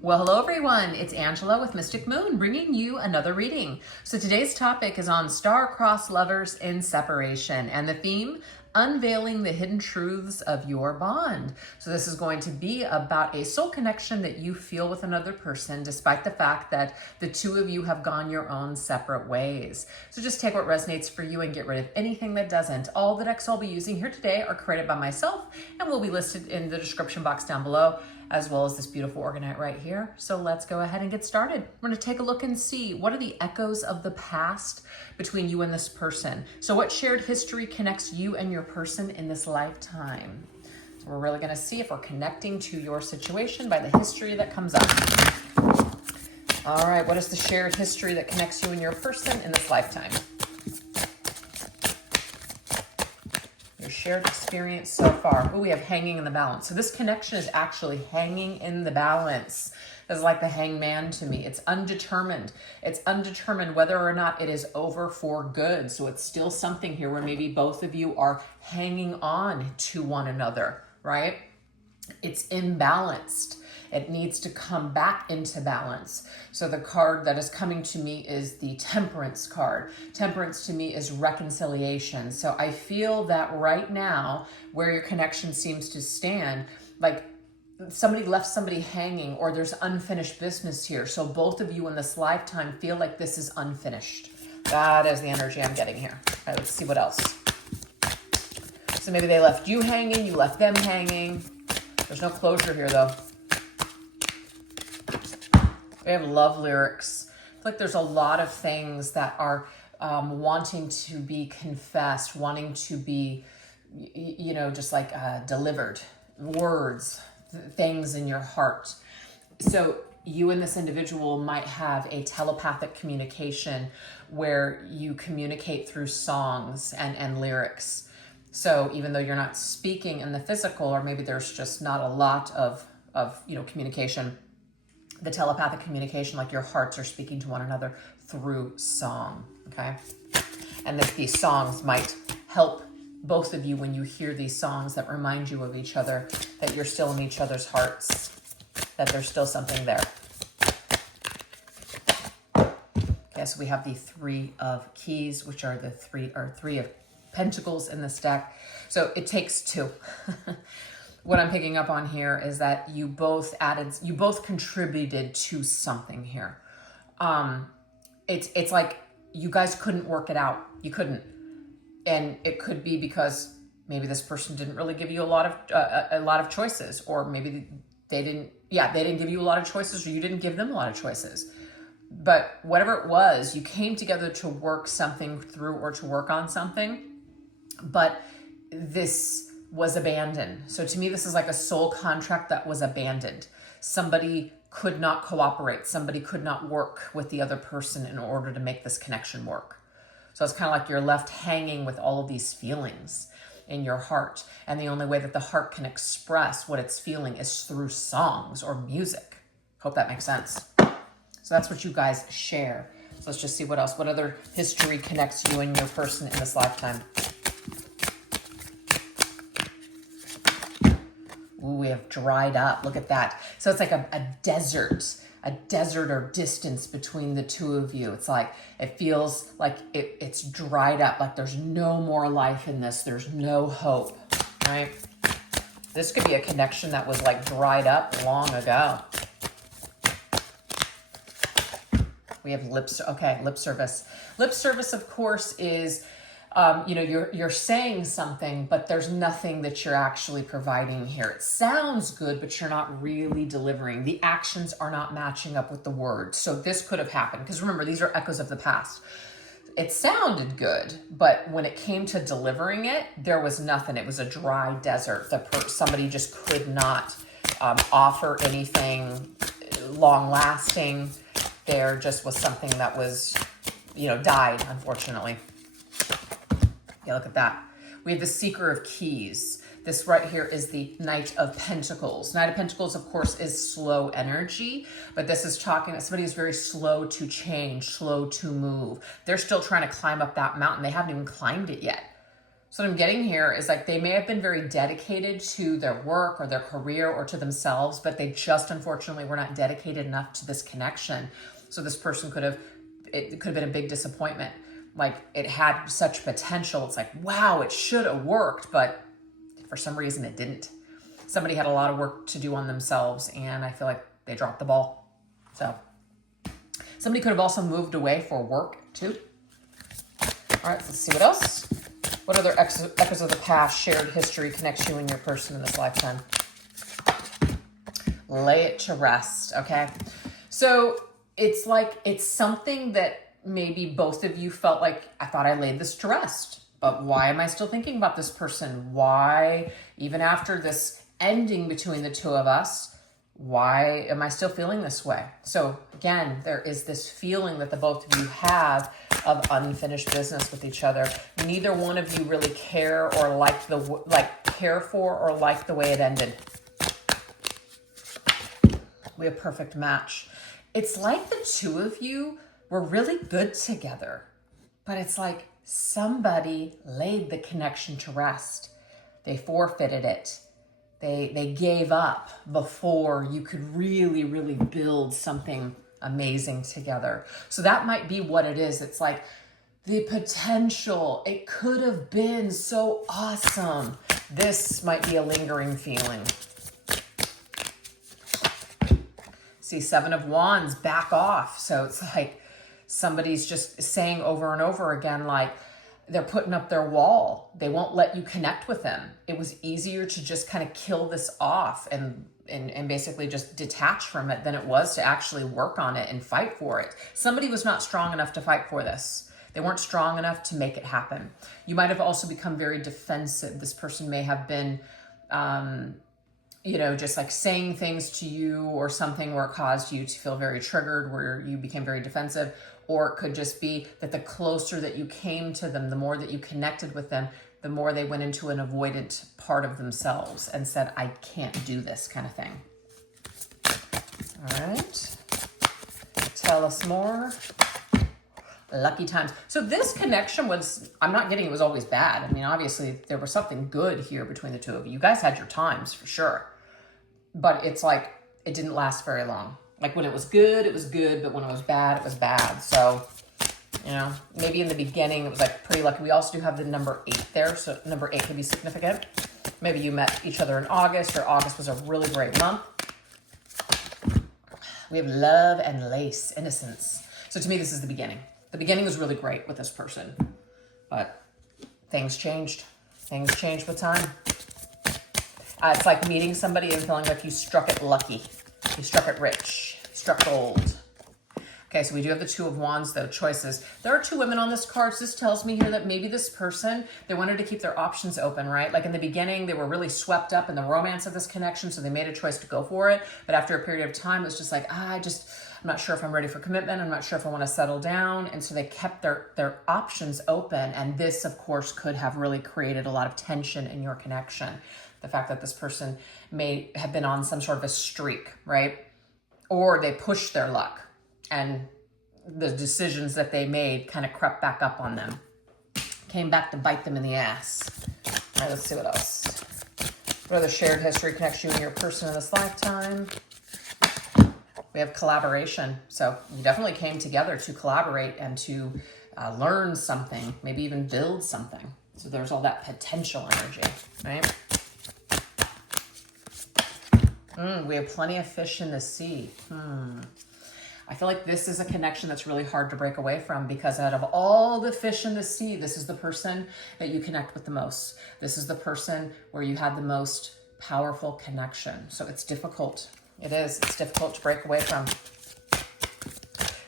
Well, hello everyone. It's Angela with Mystic Moon bringing you another reading. So today's topic is on star-crossed lovers in separation, and the theme, unveiling the hidden truths of your bond. So this is going to be about a soul connection that you feel with another person, despite the fact that the two of you have gone your own separate ways. So just take what resonates for you and get rid of anything that doesn't. All the decks I'll be using here today are created by myself and will be listed in the description box down below, as well as this beautiful orgonite right here. So let's go ahead and get started. We're gonna take a look and see what are the echoes of the past between you and this person. So what shared history connects you and your person in this lifetime? So we're really gonna see if we're connecting to your situation by the history that comes up. All right, what is the shared history that connects you and your person in this lifetime? Shared experience so far. Oh, we have hanging in the balance. So this connection is actually hanging in the balance. It's like the hangman to me. It's undetermined. It's undetermined whether or not it is over for good. So it's still something here where maybe both of you are hanging on to one another, right? It's imbalanced. It needs to come back into balance. So the card that is coming to me is the Temperance card. Temperance to me is reconciliation. So I feel that right now, where your connection seems to stand, like somebody left somebody hanging, or there's unfinished business here. So both of you in this lifetime feel like this is unfinished. That is the energy I'm getting here. All right, let's see what else. So maybe they left you hanging, you left them hanging. There's no closure here though. We have love lyrics. I feel like there's a lot of things that are wanting to be confessed, wanting to be, you know, just like delivered. Words, things in your heart. So you and this individual might have a telepathic communication where you communicate through songs and lyrics. So even though you're not speaking in the physical, or maybe there's just not a lot of communication, the telepathic communication, like your hearts are speaking to one another through song, okay? And that these songs might help both of you when you hear these songs that remind you of each other, that you're still in each other's hearts, that there's still something there. Okay, so we have the Three of Keys, which are the three of Pentacles in this deck. So it takes two. What I'm picking up on here is that you both contributed to something here. It's like you guys couldn't work it out. You couldn't. And it could be because maybe this person didn't really give you a lot of choices, or maybe they didn't give you a lot of choices, or you didn't give them a lot of choices. But whatever it was, you came together to work something through, or to work on something. But this was abandoned. So to me, this is like a soul contract that was abandoned. Somebody could not cooperate. Somebody could not work with the other person in order to make this connection work. So it's kind of like you're left hanging with all of these feelings in your heart. And the only way that the heart can express what it's feeling is through songs or music. Hope that makes sense. So that's what you guys share. So let's just see what else. What other history connects you and your person in this lifetime? Ooh, we have dried up. Look at that. So it's like a desert or distance between the two of you. It's like, it feels like it's dried up, like there's no more life in this. There's no hope, right? This could be a connection that was like dried up long ago. We have lip service. Lip service, of course, is you're saying something, but there's nothing that you're actually providing here. It sounds good, but you're not really delivering. The actions are not matching up with the words. So this could have happened, because remember, these are echoes of the past. It sounded good, but when it came to delivering it, there was nothing. It was a dry desert. Somebody just could not offer anything long-lasting. There just was something that was, died, unfortunately. Yeah, look at that. We have the Seeker of Keys. This right here is the Knight of Pentacles. Knight of Pentacles, of course, is slow energy, but this is talking about somebody who's very slow to change, slow to move. They're still trying to climb up that mountain. They haven't even climbed it yet. So what I'm getting here is like they may have been very dedicated to their work or their career or to themselves, but they just unfortunately were not dedicated enough to this connection. So this person it could have been a big disappointment. Like it had such potential. It's like, wow, it should have worked, but for some reason it didn't. Somebody had a lot of work to do on themselves, and I feel like they dropped the ball. So somebody could have also moved away for work too. All right, let's see what else. What other echoes of the past, shared history connects you and your person in this lifetime? Lay it to rest, okay? So it's like, it's something that maybe both of you felt like, I thought I laid this to rest, but why am I still thinking about this person? Why, even after this ending between the two of us, why am I still feeling this way? So again, there is this feeling that the both of you have of unfinished business with each other. Neither one of you really care or care for or like the way it ended. We have perfect match. It's like the two of you were really good together, but it's like somebody laid the connection to rest. They forfeited it. They gave up before you could really, really build something amazing together. So that might be what it is. It's like the potential. It could have been so awesome. This might be a lingering feeling. See, Seven of Wands, back off. So it's like somebody's just saying over and over again, like, they're putting up their wall. They won't let you connect with them. It was easier to just kind of kill this off and basically just detach from it than it was to actually work on it and fight for it. Somebody was not strong enough to fight for this. They weren't strong enough to make it happen. You might have also become very defensive. This person may have been, just like saying things to you or something where it caused you to feel very triggered, where you became very defensive. Or it could just be that the closer that you came to them, the more that you connected with them, the more they went into an avoidant part of themselves and said, I can't do this kind of thing. All right. Tell us more. Lucky times. So this connection was, I'm not getting it was always bad. I mean, obviously there was something good here between the two of you. You guys had your times for sure. But it's like, it didn't last very long. Like when it was good, but when it was bad. So, maybe in the beginning it was like pretty lucky. We also do have the number 8 there. So number 8 could be significant. Maybe you met each other in August, or August was a really great month. We have love and lace, innocence. So to me, this is the beginning. The beginning was really great with this person, but things changed. Things changed with time. It's like meeting somebody and feeling like you struck it lucky. You struck it rich. You struck gold. Okay, so we do have the Two of Wands, though, choices. There are 2 women on this card. So this tells me here that maybe this person, they wanted to keep their options open, right? Like in the beginning, they were really swept up in the romance of this connection, so they made a choice to go for it. But after a period of time, it was just like, I'm not sure if I'm ready for commitment. I'm not sure if I want to settle down. And so they kept their options open. And this, of course, could have really created a lot of tension in your connection. The fact that this person may have been on some sort of a streak, right? Or they pushed their luck and the decisions that they made kind of crept back up on them. Came back to bite them in the ass. All right, let's see what else. What other shared history connects you and your person in this lifetime? We have collaboration. So you definitely came together to collaborate and to learn something, maybe even build something. So there's all that potential energy, right? We have plenty of fish in the sea. I feel like this is a connection that's really hard to break away from, because out of all the fish in the sea, this is the person that you connect with the most. This is the person where you had the most powerful connection. So it's difficult. It is. It's difficult to break away from.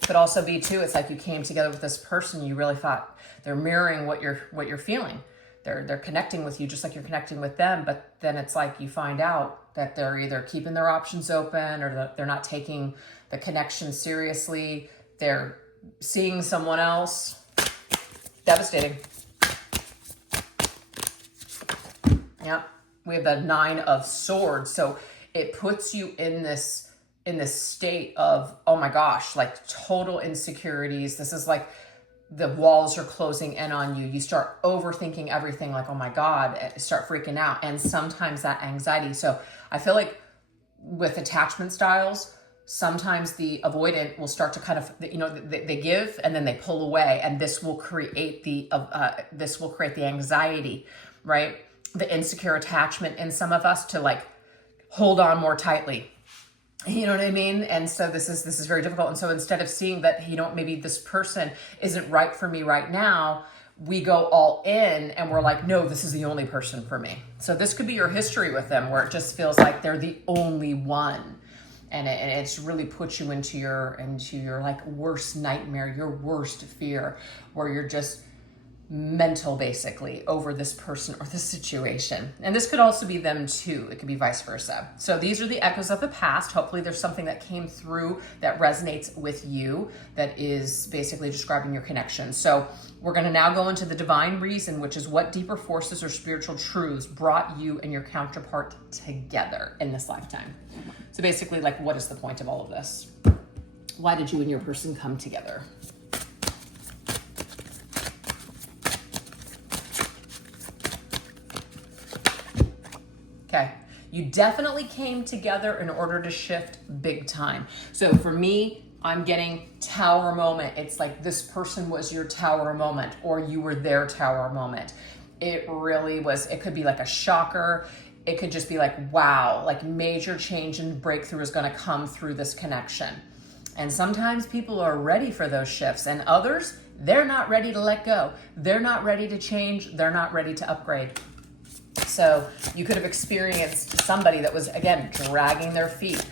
Could also be too, it's like you came together with this person, you really thought they're mirroring what you're feeling. They're connecting with you just like you're connecting with them, but then it's like you find out that they're either keeping their options open or that they're not taking the connection seriously. They're seeing someone else. Devastating. Yeah, we have the 9 of Swords. So it puts you in this state of, oh my gosh, like total insecurities. This is like the walls are closing in on you. You start overthinking everything, like, oh my God, start freaking out. And sometimes that anxiety. So I feel like with attachment styles, sometimes the avoidant will start to kind of, they give and then they pull away, and this will create the anxiety, right? The insecure attachment in some of us to like hold on more tightly. You know what I mean? And so this is very difficult. And so instead of seeing that, maybe this person isn't right for me right now, we go all in and we're like, no, this is the only person for me. So this could be your history with them, where it just feels like they're the only one. And it's really put you into your like worst nightmare, your worst fear, where you're just mental basically over this person or this situation. And this could also be them too. It could be vice versa. So these are the echoes of the past. Hopefully there's something that came through that resonates with you, that is basically describing your connection. So we're going to now go into the divine reason, which is what deeper forces or spiritual truths brought you and your counterpart together in this lifetime. So basically, like, what is the point of all of this? Why did you and your person come together? Okay, you definitely came together in order to shift big time. So for me, I'm getting tower moment. It's like this person was your tower moment, or you were their tower moment. It really was, it could be like a shocker. It could just be like, wow, like major change and breakthrough is gonna come through this connection. And sometimes people are ready for those shifts, and others, they're not ready to let go. They're not ready to change. They're not ready to upgrade. So you could have experienced somebody that was, again, dragging their feet,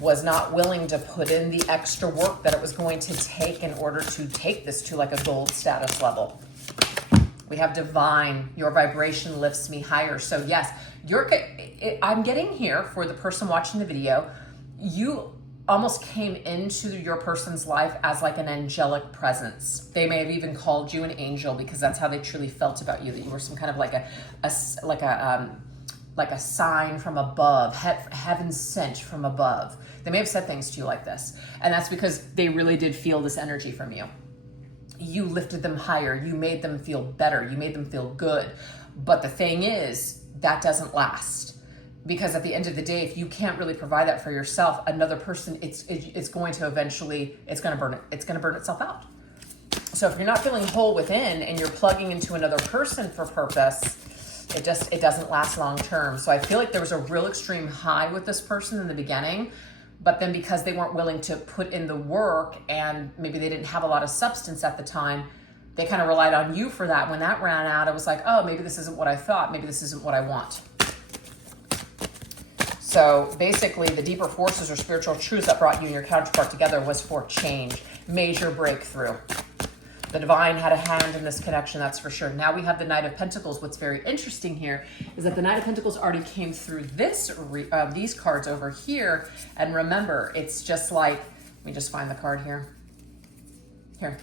was not willing to put in the extra work that it was going to take in order to take this to like a gold status level. We have divine, your vibration lifts me higher. So yes, I'm getting here for the person watching the video, you almost came into your person's life as like an angelic presence. They may have even called you an angel, because that's how they truly felt about you, that you were some kind of like a sign from above, heaven sent from above. They may have said things to you like this, and that's because they really did feel this energy from you. You lifted them higher. You made them feel better. You made them feel good. But the thing is, that doesn't last. Because at the end of the day, if you can't really provide that for yourself, another person, it's going to eventually, it's going to burn itself out. So if you're not feeling whole within and you're plugging into another person for purpose, it doesn't last long term. So I feel like there was a real extreme high with this person in the beginning, but then because they weren't willing to put in the work, and maybe they didn't have a lot of substance at the time, they kind of relied on you for that. When that ran out, it was like, oh, maybe this isn't what I thought. Maybe this isn't what I want. So basically, the deeper forces or spiritual truths that brought you and your counterpart together was for change, major breakthrough. The divine had a hand in this connection, that's for sure. Now we have the Knight of Pentacles. What's very interesting here is that the Knight of Pentacles already came through these cards over here. And remember, it's just like, let me just find the card here. Here.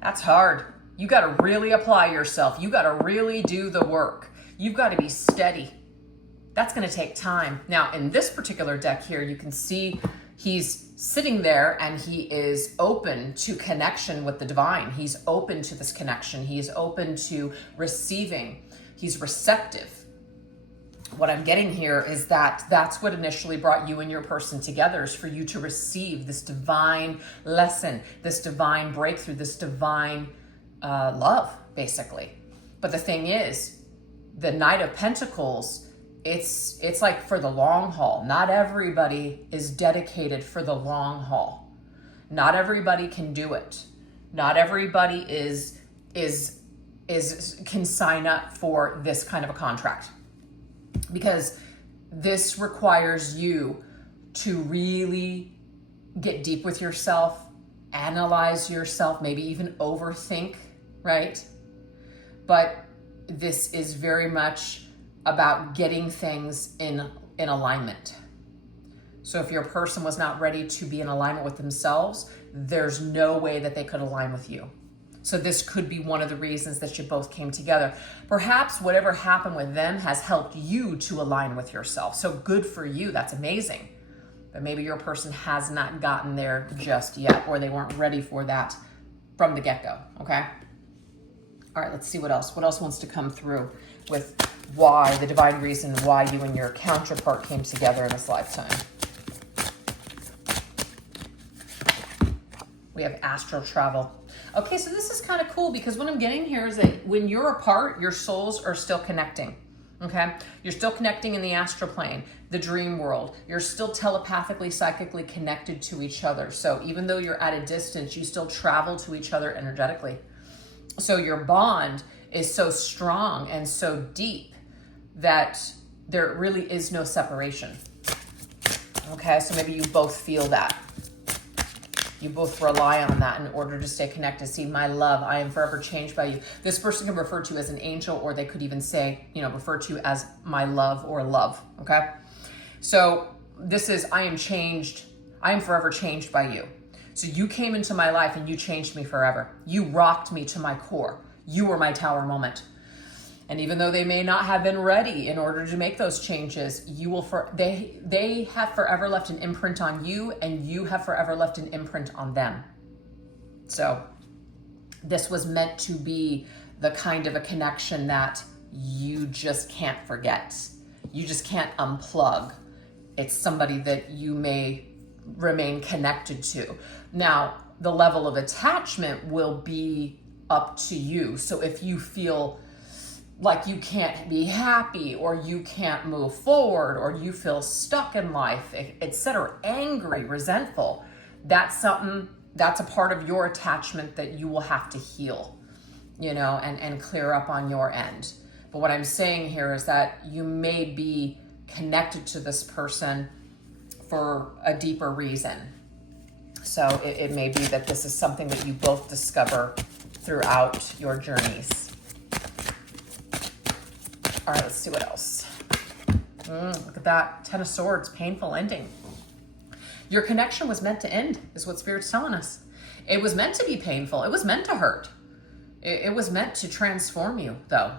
That's hard. You got to really apply yourself. You got to really do the work. You've got to be steady. That's going to take time. Now, in this particular deck here, you can see he's sitting there and he is open to connection with the divine. He's open to this connection. He is open to receiving. He's receptive. What I'm getting here is that that's what initially brought you and your person together, is for you to receive this divine lesson, this divine breakthrough, this divine love, basically. But the thing is, the Knight of Pentacles, it's like for the long haul. Not everybody is dedicated for the long haul. Not everybody can do it. Not everybody can sign up for this kind of a contract, because this requires you to really get deep with yourself, analyze yourself, maybe even overthink, right? But this is very much about getting things in alignment. So if your person was not ready to be in alignment with themselves, there's no way that they could align with you. So this could be one of the reasons that you both came together. Perhaps whatever happened with them has helped you to align with yourself. So good for you, that's amazing. But maybe your person has not gotten there just yet, or they weren't ready for that from the get-go, okay? All right, let's see what else. What else wants to come through with why, the divine reason why you and your counterpart came together in this lifetime. We have astral travel. Okay, so this is kind of cool because what I'm getting here is that when you're apart, your souls are still connecting. Okay, you're still connecting in the astral plane, the dream world. You're still telepathically, psychically connected to each other. So even though you're at a distance, you still travel to each other energetically. So your bond is so strong and so deep that there really is no separation. Okay, so maybe you both feel that. You both rely on that in order to stay connected. See, my love, I am forever changed by you. This person can refer to you as an angel, or they could even say, refer to you as my love or love, okay? So this is, I am changed. I am forever changed by you. So you came into my life and you changed me forever. You rocked me to my core. You were my tower moment. And even though they may not have been ready in order to make those changes, they have forever left an imprint on you, and you have forever left an imprint on them. So this was meant to be the kind of a connection that you just can't forget. You just can't unplug. It's somebody that you may remain connected to. Now, the level of attachment will be up to you. So if you feel like you can't be happy, or you can't move forward, or you feel stuck in life, etc., angry, resentful, that's a part of your attachment that you will have to heal, and clear up on your end. But what I'm saying here is that you may be connected to this person for a deeper reason. So it may be that this is something that you both discover throughout your journeys. All right, let's see what else. Look at that. 10 of Swords, painful ending. Your connection was meant to end, is what Spirit's telling us. It was meant to be painful. It was meant to hurt. It was meant to transform you, though.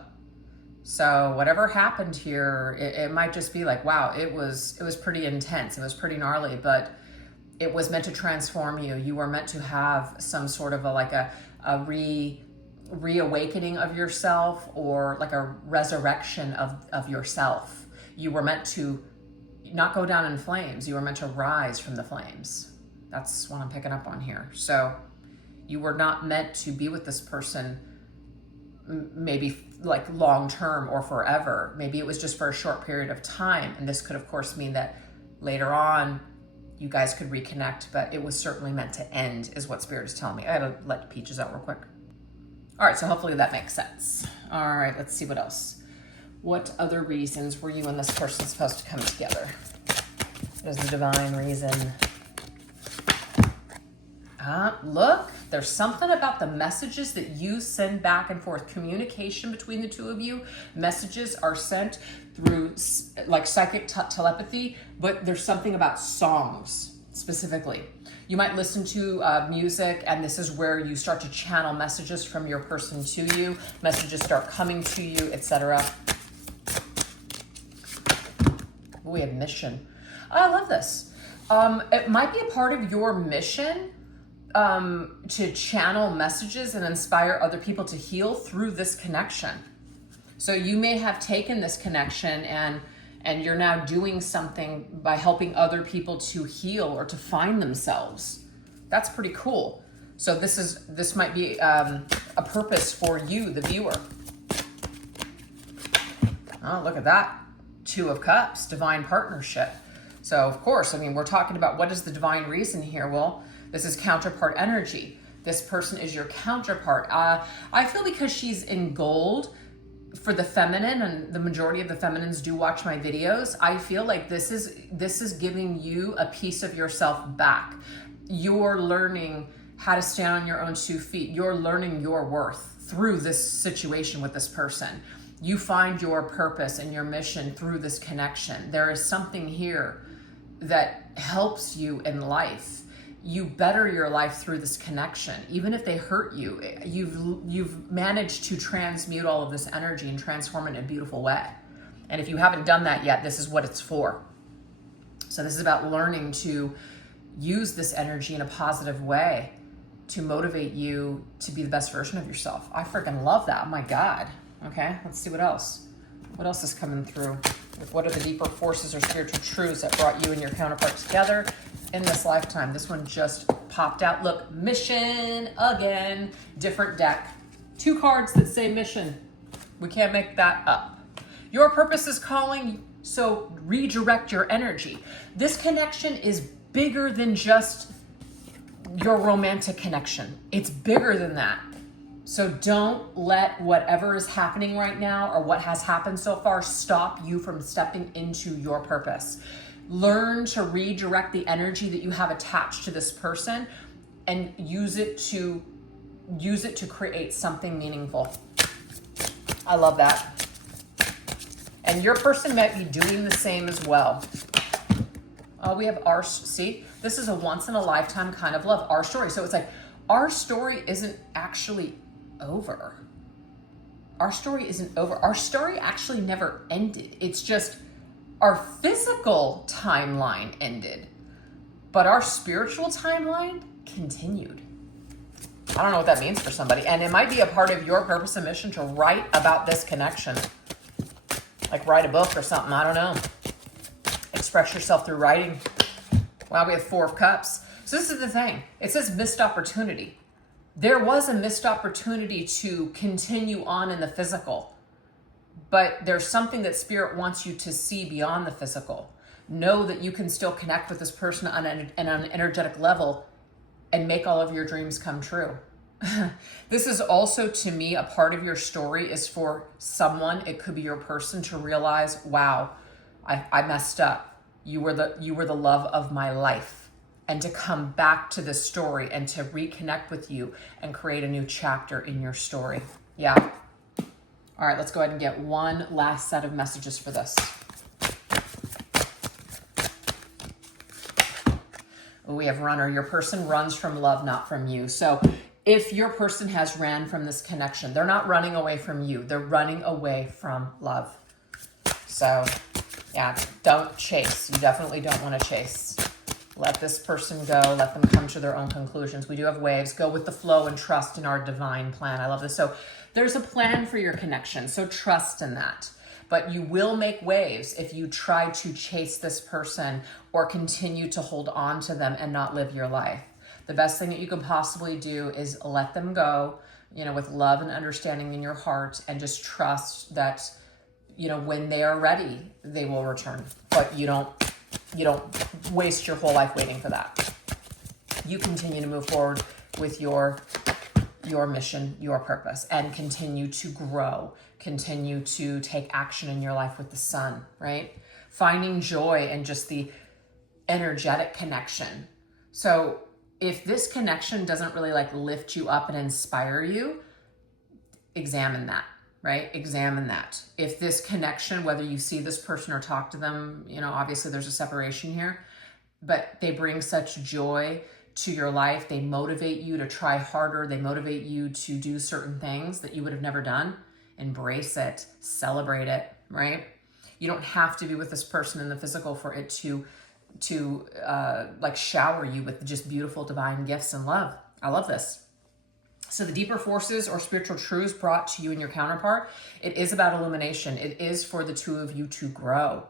So whatever happened here, it might just be like, wow, it was pretty intense. It was pretty gnarly, but it was meant to transform you. You were meant to have some sort of a reawakening of yourself, or like a resurrection of yourself. You were meant to not go down in flames. You were meant to rise from the flames. That's what I'm picking up on here. So you were not meant to be with this person maybe like long term or forever. Maybe it was just for a short period of time. And this could of course mean that later on you guys could reconnect, but it was certainly meant to end, is what Spirit is telling me. I gotta let Peaches out real quick. All right, so hopefully that makes sense. All right, let's see what else. What other reasons were you and this person supposed to come together? There's the divine reason. Look, there's something about the messages that you send back and forth. Communication between the two of you. Messages are sent through like psychic telepathy, but there's something about songs specifically. You might listen to music, and this is where you start to channel messages from your person to you. Messages start coming to you, etc. We have mission. I love this. It might be a part of your mission to channel messages and inspire other people to heal through this connection. So you may have taken this connection and you're now doing something by helping other people to heal or to find themselves. That's pretty cool. So this might be a purpose for you, the viewer. Oh, look at that. 2 of Cups, divine partnership. So of course, we're talking about what is the divine reason here? Well, this is counterpart energy. This person is your counterpart. I feel because she's in gold for the feminine, and the majority of the feminines do watch my videos, I feel like this is giving you a piece of yourself back. You're learning how to stand on your own 2 feet. You're learning your worth through this situation with this person. You find your purpose and your mission through this connection. There is something here that helps you in life. You better your life through this connection. Even if they hurt you, you've managed to transmute all of this energy and transform it in a beautiful way. And if you haven't done that yet, this is what it's for. So this is about learning to use this energy in a positive way to motivate you to be the best version of yourself. I freaking love that. Oh my God. Okay, let's see what else. What else is coming through? What are the deeper forces or spiritual truths that brought you and your counterpart together in this lifetime? This one just popped out. Look, mission again. Different deck. 2 cards that say mission. We can't make that up. Your purpose is calling, so redirect your energy. This connection is bigger than just your romantic connection. It's bigger than that. So don't let whatever is happening right now or what has happened so far stop you from stepping into your purpose. Learn to redirect the energy that you have attached to this person and use it to create something meaningful. I love that. And your person might be doing the same as well. We have our, see, this is a once in a lifetime kind of love, our story. So it's like, our story isn't actually over. Our story isn't over. Our story actually never ended. It's just our physical timeline ended, but our spiritual timeline continued. I don't know what that means for somebody. And it might be a part of your purpose and mission to write about this connection. Like write a book or something. I don't know. Express yourself through writing. Wow, we have 4 of Cups. So this is the thing. It says missed opportunity. There was a missed opportunity to continue on in the physical, but there's something that Spirit wants you to see beyond the physical. Know that you can still connect with this person on an energetic level and make all of your dreams come true. This is also, to me, a part of your story is for someone, it could be your person, to realize, wow, I messed up. You were the love of my life. And to come back to this story and to reconnect with you and create a new chapter in your story. Yeah. All right, let's go ahead and get one last set of messages for this. We have runner. Your person runs from love, not from you. So if your person has ran from this connection, they're not running away from you. They're running away from love. So yeah, don't chase. You definitely don't want to chase. Let this person go. Let them come to their own conclusions. We do have waves. Go with the flow and trust in our divine plan. I love this. So there's a plan for your connection. So trust in that. But you will make waves if you try to chase this person or continue to hold on to them and not live your life. The best thing that you can possibly do is let them go, with love and understanding in your heart, and just trust that, when they are ready, they will return. But you don't waste your whole life waiting for that. You continue to move forward with your mission, your purpose, and continue to grow, continue to take action in your life with the sun, right? Finding joy in just the energetic connection. So if this connection doesn't really lift you up and inspire you, examine that. Right? Examine that. If this connection, whether you see this person or talk to them, obviously there's a separation here, but they bring such joy to your life. They motivate you to try harder. They motivate you to do certain things that you would have never done. Embrace it, celebrate it, right? You don't have to be with this person in the physical for it to shower you with just beautiful divine gifts and love. I love this. So the deeper forces or spiritual truths brought to you and your counterpart, it is about illumination. It is for the 2 of you to grow.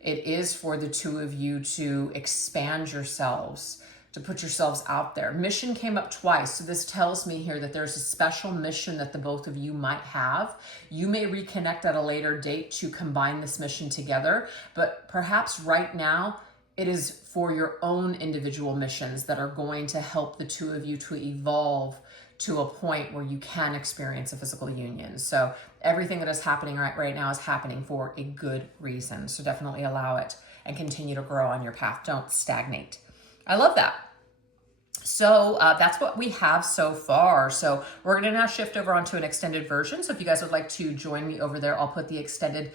It is for the 2 of you to expand yourselves, to put yourselves out there. Mission came up twice. So this tells me here that there's a special mission that the both of you might have. You may reconnect at a later date to combine this mission together, but perhaps right now it is for your own individual missions that are going to help the 2 of you to evolve to a point where you can experience a physical union. So everything that is happening right now is happening for a good reason. So definitely allow it and continue to grow on your path. Don't stagnate. I love that. So that's what we have so far. So we're going to now shift over onto an extended version. So if you guys would like to join me over there, I'll put the extended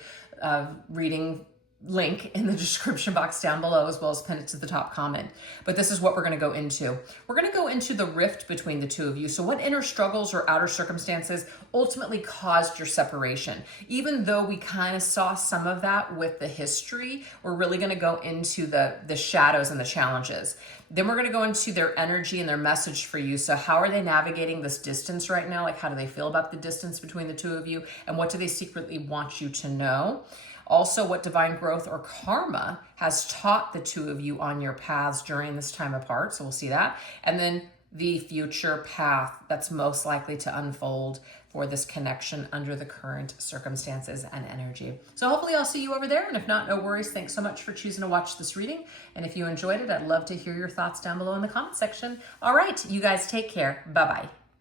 reading link in the description box down below, as well as pin it to the top comment. But this is what we're going to go into. We're going to go into the rift between the two of you. So what inner struggles or outer circumstances ultimately caused your separation? Even though we kind of saw some of that with the history, we're really going to go into the shadows and the challenges. Then we're going to go into their energy and their message for you. So how are they navigating this distance right now? Like, how do they feel about the distance between the two of you? And what do they secretly want you to know? Also, what divine growth or karma has taught the two of you on your paths during this time apart. So we'll see that. And then the future path that's most likely to unfold for this connection under the current circumstances and energy. So hopefully I'll see you over there. And if not, no worries. Thanks so much for choosing to watch this reading. And if you enjoyed it, I'd love to hear your thoughts down below in the comment section. All right, you guys take care. Bye-bye.